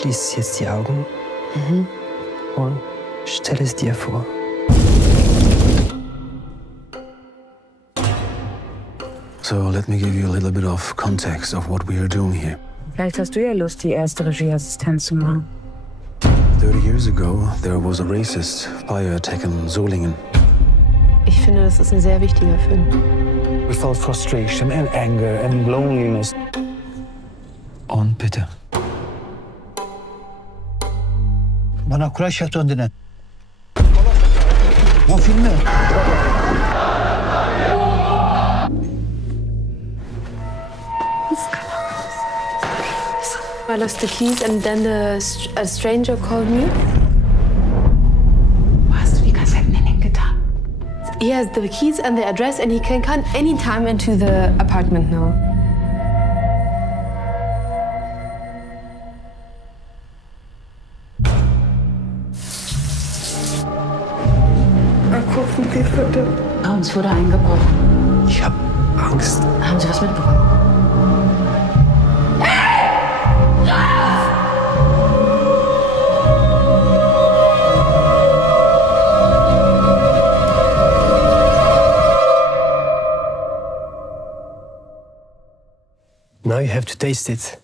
Schließ jetzt die Augen und stell es dir vor. So let me give you a little bit of context of what we are doing here. Vielleicht hast du ja Lust, die erste Regieassistenz zu machen. 30 years ago, there was a racist fire attack in Solingen. Ich finde, das ist ein sehr wichtiger Film. We felt frustration and anger and loneliness. Und bitte. Bana kulaç yaptın dine. Bu filmi. I lost the keys and then a stranger called me. Wo hast du die Kassetten denn hingetan? He has the keys and the address and he can come anytime into the apartment now. Bei uns wurde eingebrochen. Ich hab Angst. Haben Sie was mitbekommen? Now you have to taste it.